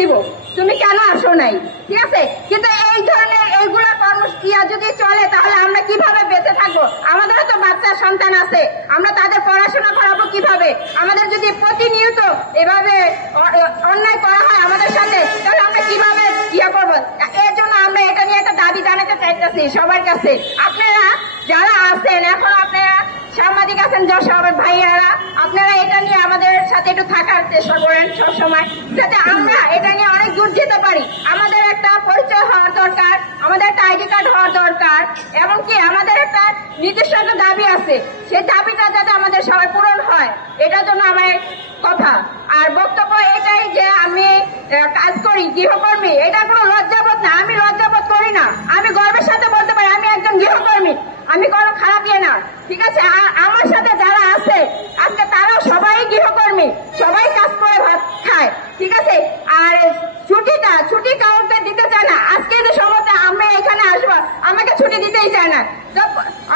দিব, তুমি কেন আসো নাই, ঠিক আছে? কিন্তু এই ধরনের এইগুলা কর্মসূচিয়া যদি চলে তাহলে আমরা কিভাবে বেঁচে থাকবো? আমাদেরও তো বাচ্চা সন্তান আছে, আমরা তাদের পড়াশোনা করাবো কিভাবে? আমাদের যদি প্রতিনিয়ত এভাবে অন্যায় করা হয় আমাদের সাথে, তাহলে আমরা কিভাবে ইয়ে করবো? এর জন্য আমরা এটা নিয়ে একটা দাবি জানাতে চাইতেছি সবার কাছে। আপনারা যারা আছেন, এখন আপনারা সাংবাদিক আছেন, সবার ভাইয়ারা, আপনারা এটা নিয়ে আমাদের সাথে একটু থাকার চেষ্টা করেন সবসময়, যাতে আমরা এটা নিয়ে অনেক দূর যেতে পারি। আমাদের একটা পরিচয় হওয়ার দরকার, আমাদের একটা আইডি কার্ড হওয়ার দরকার, এবং কি আমাদের একটা নির্দিষ্ট একটা দাবি আছে, সেই দাবিটা যাতে আমাদের সবাই পূরণ হয়, এটার জন্য আমার কথা। আর বক্তব্য এটাই যে আমি কাজ করি গৃহকর্মী, এটা কোনো লজ্জাবোধ না, আমি লজ্জাবোধ করি না, আমি গর্বের সাথে বলতে পারি আমি একজন গৃহকর্মী, আমি কোনো খারাপ ইয়ে না, ঠিক আছে? আমার সাথে যারা আছে আজকে তারাও সবাই গৃহকর্মী, সবাই কাজ করে ভাত খায়, ঠিক আছে? আর ছুটি কাউকে দিতে চায় না। আজকে যে সময়টা আমরা এখানে আসবো, আমাকে ছুটি দিতেই চায় না,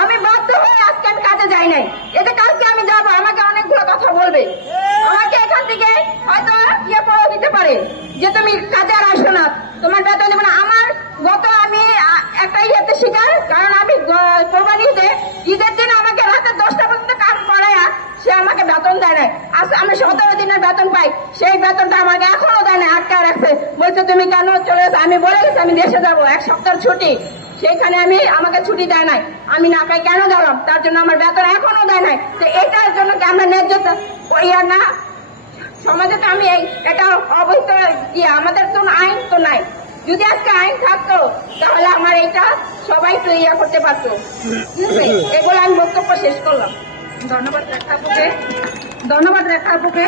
আমি বাধ্য হয়ে আজকে আমি কাজে যাই নাই, এতে কালকে আমি যাবো, আমাকে অনেকগুলো কথা বলবে, আমাকে এখান থেকে হয়তো ইয়ে করে দিতে পারে যে তুমি কাজে আর আসো না, তোমার বেতন দেবে না। আমার আমি একটা ইয়েতে শিকার, কারণ আমি কোরবানিতে ঈদের দিন আমাকে রাতে 10টা পর্যন্ত কাজ করায় সে আমাকে বেতন দেয় নাই। আমি 17 দিনের বেতন পাই, সেই বেতনটা আমাকে এখনো দেয় না, আটকা রাখছে, বলছে তুমি কেন চলে যাচ্ছ? আমি বলে গেছি আমি দেশে যাবো, 1 সপ্তাহ ছুটি, সেখানে আমাকে ছুটি দেয় নাই, আমি না পাই কেন গেলাম, তার জন্য আমার বেতন এখনো দেয় নাই। তো এটার জন্য কি আমরা ন্যায্য ইয়া না? সমাজে তো আমি এটা অবৈধ আমাদের তো আইন তো নাই, যদি আজকে আইন থাকতো তাহলে আমার এটা সবাই তো ইয়া করতে পারতো। এগুলো আমি বক্তব্য শেষ করলাম। ধন্যবাদ রেখাপুকে।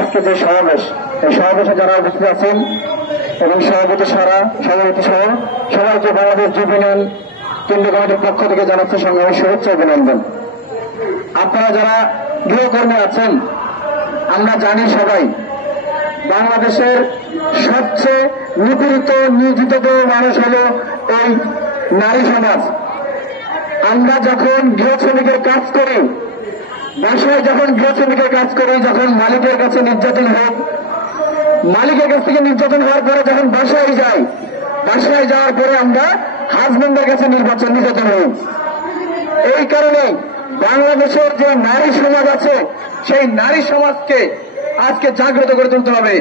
আজকে যে সমাবেশ, এই সমাবেশে যারা উপস্থিত আছেন এবং সভাপতি সহ সবাইকে বাংলাদেশ যুব ইউনিয়ন কেন্দ্রীয় কমিটির পক্ষ থেকে জানাচ্ছে সংগ্রামী শুভেচ্ছা অভিনন্দন। আপনারা যারা গৃহকর্মী আছেন, আমরা জানি সবাই বাংলাদেশের সবচেয়ে নিপীড়িত নিয়োজিত মানুষ হল এই নারী সমাজ। আমরা যখন গৃহ শ্রমিকের কাজ করি, বাসায় যখন গৃহ শ্রমিকের কাজ করি, যখন মালিকের কাছে নির্যাতন হোক, মালিকের কাছ থেকে নির্যাতন হওয়ার পরে যখন বাসায় যাই, বাসায় যাওয়ার পরে আমরা হাজবেন্ডের কাছে নির্যাতন হই। এই কারণে বাংলাদেশের যে নারী সমাজ আছে, সেই নারী সমাজকে আজকে জাগ্রত করে তুলতে হবে।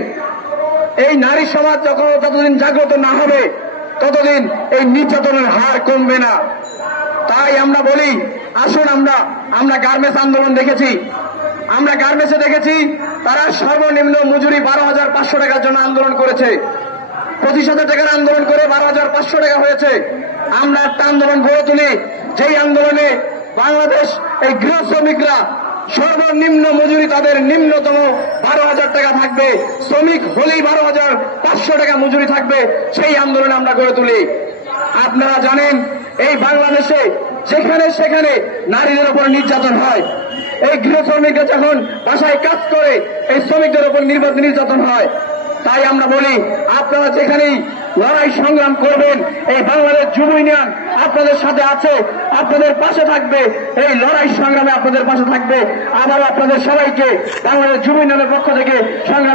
এই নারী সমাজ যতদিন জাগ্রত না হবে ততদিন এই নির্যাতনের হার কমবে না। তাই আমরা বলি, আসুন আমরা গার্মেন্টস আন্দোলন দেখেছি, আমরা গার্মেন্টসে দেখেছি তারা সর্বনিম্ন মজুরি 12,500 টাকার জন্য আন্দোলন করেছে, 25,000 টাকার আন্দোলন করে 12,500 টাকা হয়েছে। আমরা একটা আন্দোলন গড়ে তুলি, যেই আন্দোলনে বাংলাদেশ এই গৃহ শ্রমিকরা সর্বনিম্ন মজুরি তাদের নিম্নতম 12,000 টাকা থাকবে, শ্রমিক হলেই 12,500 টাকা মজুরি থাকবে, সেই আন্দোলন আমরা গড়ে তুলি। আপনারা জানেন এই বাংলাদেশে যেখানে সেখানে নারীদের উপর নির্যাতন হয়, এই গৃহ শ্রমিকরা যখন বাসায় কাজ করে এই শ্রমিকদের উপর নির্যাতন হয়। তাই আমরা বলি, আপনারা যেখানেই লড়াই সংগ্রাম করবেন, এই বাংলাদেশ যুব ইউনিয়ন আপনাদের সাথে আছে, আপনাদের পাশে থাকবে, এই লড়াই সংগ্রামে আপনাদের পাশে থাকবে। আবারও আপনাদের সবাইকে বাংলাদেশ যুব ইউনিয়নের পক্ষ থেকে সংগ্রামী